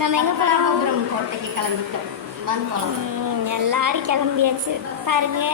நம்ம எங்கே போகிறோம்? ராமபுரம் கோட்டைக்கு கிளம்பிட்டோம். வாங்க போகலாம். எல்லாரும் கிளம்பியாச்சு பாருங்க.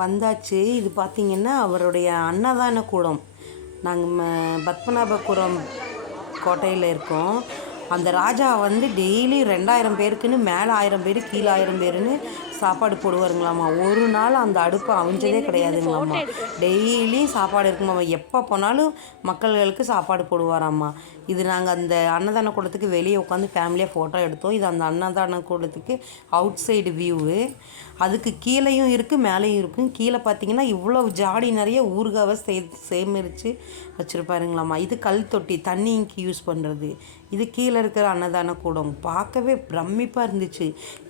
வந்தாச்சு. இது பார்த்திங்கன்னா அவருடைய அன்னதான கூடம். நாங்கள் பத்மநாபபுரம் கோட்டையில் இருக்கோம். அந்த ராஜா வந்து டெய்லி 2000 பேருக்குன்னு மேலே 1000 பேர் கீழே 1000 பேருன்னு சாப்பாடு போடுவாருங்களாம்மா. ஒரு நாள் அந்த அடுப்பு அவிஞ்சதே கிடையாதுங்களாம்மா. டெய்லி சாப்பாடு இருக்குமாம்மா. எப்போ போனாலும் மக்கள்களுக்கு சாப்பாடு போடுவாராம்மா. இது நாங்கள் அந்த அன்னதான கூடத்துக்கு வெளியே உட்காந்து ஃபேமிலியாக ஃபோட்டோ எடுத்தோம். இது அந்த அன்னதான கூடத்துக்கு அவுட் சைடு வியூவு. அதுக்கு கீழேயும் இருக்குது மேலேயும் இருக்கும். கீழே பார்த்தீங்கன்னா இவ்வளோ ஜாடி நிறைய ஊறுகாவை சேமித்து வச்சுருப்பாருங்களாம்மா. இது கல் தொட்டி தண்ணிக்கு யூஸ் பண்ணுறது. இது கீழே இருக்கிற அன்னதான கூடம். பார்க்கவே பிரமிப்பாக இருந்துச்சு.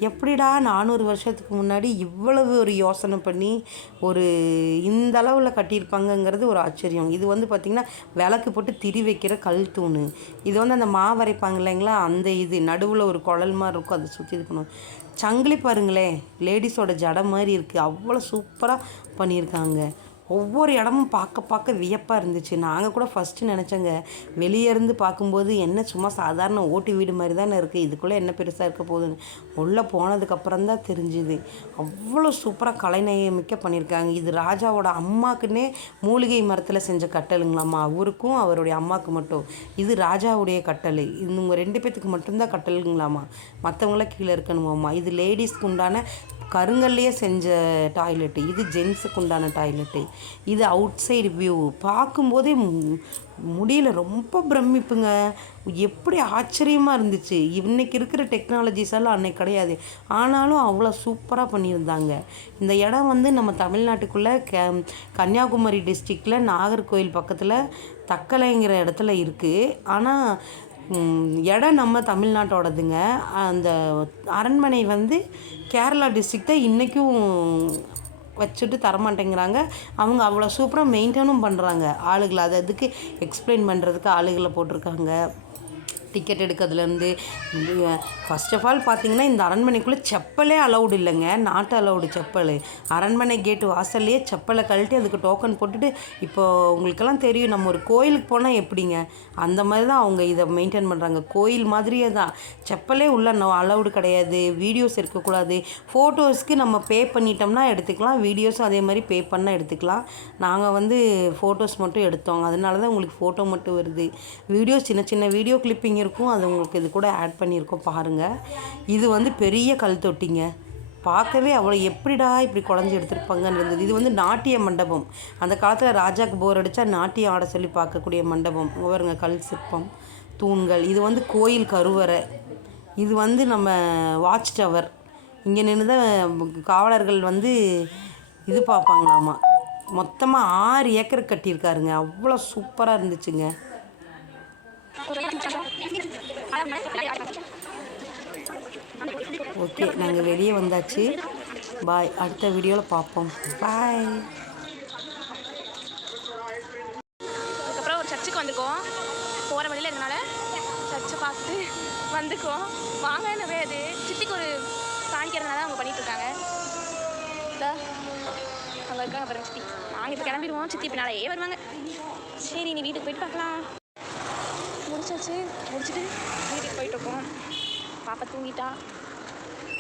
எப்படிடா 400 வருஷத்துக்கு முன்னாடி இவ்வளவு ஒரு யோசனை பண்ணி ஒரு இந்த அளவில் கட்டியிருப்பாங்கங்கிறது ஒரு ஆச்சரியம். இது வந்து பார்த்திங்கன்னா விளக்கு போட்டு திரி வைக்கிற கல் தூண். இது வந்து அந்த மாவரைப்பாங்க இல்லைங்களா, அந்த இது நடுவில் ஒரு குழல் மாதிரி இருக்கும், அதை சுற்றி இது பண்ணுவோம். சங்கிலி பாருங்களேன், லேடிஸோட ஜடை மாதிரி இருக்குது. அவ்வளோ சூப்பராக பண்ணியிருக்காங்க. ஒவ்வொரு இடமும் பார்க்க வியப்பாக இருந்துச்சு. நாங்கள் கூட ஃபஸ்ட்டு நினச்சோங்க, வெளியே இருந்து பார்க்கும்போது என்ன சும்மா சாதாரண ஓட்டு வீடு மாதிரி தானே இருக்குது, இதுக்குள்ளே என்ன பெருசாக இருக்க போகுதுன்னு. உள்ளே போனதுக்கப்புறம் தான் தெரிஞ்சுது அவ்வளோ சூப்பராக கலைநயமிக்க பண்ணியிருக்காங்க. இது ராஜாவோட அம்மாக்குன்னே மூலிகை மரத்தில் செஞ்ச கட்டலுங்களாம்மா. அவருக்கும் அவருடைய அம்மாவுக்கு மட்டும். இது ராஜாவுடைய கட்டல். இவங்க 2 பேத்துக்கு மட்டும்தான் கட்டலுங்களாம்மா. மற்றவங்களாம் கீழே இருக்கணுமாம்மா. இது லேடிஸ்க்கு உண்டான கருங்கல்லையே செஞ்ச டாய்லெட்டு. இது ஜென்ஸுக்கு உண்டான டாய்லெட்டு. இது அவுட் சைடு வியூ. பார்க்கும்போதே முடியல, ரொம்ப பிரமிப்புங்க. எப்படி ஆச்சரியமாக இருந்துச்சு. இன்றைக்கி இருக்கிற டெக்னாலஜிஸ் எல்லாம் அன்னைக்கு கிடையாது. ஆனாலும் அவ்வளோ சூப்பராக பண்ணியிருந்தாங்க. இந்த இடம் வந்து நம்ம தமிழ்நாட்டுக்குள்ளே கன்னியாகுமரி டிஸ்ட்ரிக்டில் நாகர்கோவில் பக்கத்தில் தக்கலைங்கிற இடத்துல இருக்குது. ஆனால் இடம் நம்ம தமிழ்நாட்டோடதுங்க. அந்த அரண்மனை வந்து கேரளா டிஸ்ட்ரிக்ட் தான் இன்றைக்கும் வச்சுட்டு தரமாட்டேங்கிறாங்க. அவங்க அவ்வளோ சூப்பராக மெயின்டைனும் பண்ணுறாங்க. ஆளுகளை அதை அதுக்கு எக்ஸ்பிளைன் பண்ணுறதுக்கு ஆளுகளை போட்டிருக்காங்க. டிக்கெட் எடுக்கிறதுலேருந்து ஃபர்ஸ்ட் ஆஃப் ஆல் பார்த்திங்கன்னா இந்த அரண்மனைக்குள்ளே செப்பலே அலௌடு இல்லைங்க. Not allowed chappal. அரண்மனை கேட்டு வாசல்லையே செப்பலை கழட்டி அதுக்கு டோக்கன் போட்டுட்டு, இப்போது உங்களுக்கெல்லாம் தெரியும் நம்ம ஒரு கோயிலுக்கு போனால் எப்படிங்க, அந்த மாதிரி தான் அவங்க இதை மெயின்டைன் பண்ணுறாங்க. கோயில் மாதிரியே தான். செப்பலே உள்ள அலௌடு கிடையாது. வீடியோஸ் இருக்கக்கூடாது. ஃபோட்டோஸ்க்கு நம்ம பே பண்ணிட்டோம்னா எடுத்துக்கலாம், வீடியோஸும் அதே மாதிரி பே பண்ணால் எடுத்துக்கலாம். நாங்கள் வந்து ஃபோட்டோஸ் மட்டும் எடுத்தோம், அதனால தான் உங்களுக்கு ஃபோட்டோ மட்டும் வருது. வீடியோஸ் சின்ன சின்ன வீடியோ கிளிப்பிங் இருக்கும், அது உங்களுக்கு இது கூட ஆட் பண்ணியிருக்கோம் பாருங்கள். இது வந்து பெரிய கல் தொட்டிங்க. பார்க்கவே அவ்வளோ எப்படிடா இப்படி குழஞ்சி எடுத்துருப்பாங்கன்னு இருந்தது. இது வந்து நாட்டிய மண்டபம். அந்த காலத்தில் ராஜாவுக்கு போர் அடித்தா நாட்டியம் ஆட சொல்லி பார்க்கக்கூடிய மண்டபம். பாருங்க, கல் சிற்பம், தூண்கள். இது வந்து கோயில் கருவறை. இது வந்து நம்ம வாட்ச் டவர். இங்கே நின்று தான் காவலர்கள் வந்து இது பார்ப்பாங்களாமா. மொத்தமாக 6 ஏக்கர் கட்டியிருக்காருங்க. அவ்வளோ சூப்பராக இருந்துச்சுங்க. ஓகே, நாங்கள் வெளியே வந்தாச்சு. பாய், அடுத்த வீடியோவில் பார்ப்போம். பாய். அதுக்கப்புறம் ஒரு சர்ச்சுக்கு வந்துருக்கோம். போகிற வழியில் இதனால சர்ச்சை பார்த்துட்டு வந்துருக்கோம். வாங்க நிறைய இது சித்திக்கு ஒரு காணிக்கிறதுனால அவங்க பண்ணிகிட்ருக்காங்க. அங்கே இருக்காங்க அப்புறம் சித்தி. நாங்கள் இப்போ கிளம்பிடுவோம். சித்தி பின்னாலேயே வருவாங்க. சரி, நீ வீட்டுக்கு போயிட்டு பார்க்கலாம். முடிச்சுட்டு வீட்டுக்கு போயிட்டுருக்கோம். பாப்பா தூங்கிட்டா.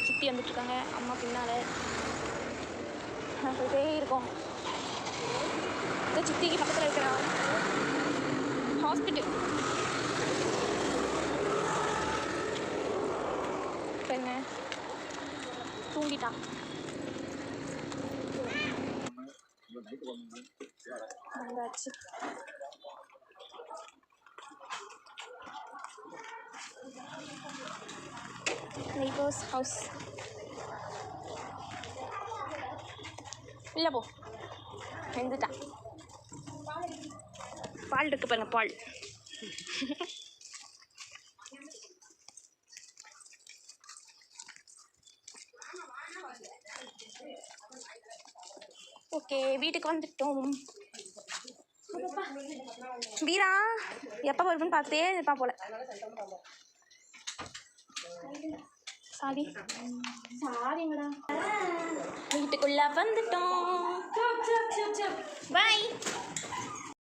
சித்தி வந்துட்டுருக்காங்க. அம்மா பின்னால் போயிட்டே இருக்கோம். சித்திக்கு பக்கத்தில் இருக்கிற ஹாஸ்பிட்டல் என்ன தூங்கிட்டா. வந்தாச்சு. Neighbours house. இல்லை போ வெந்துட்டான். பால் இருக்கு பாருங்க, பால். ஓகே, வீட்டுக்கு வந்துட்டோம். வீரா எப்போ வருதுன்னு பார்த்துட்டே இருப்பான் போல. சாரிங்கடா. வீட்டுக்குள்ள வந்துட்டோம். பாய்.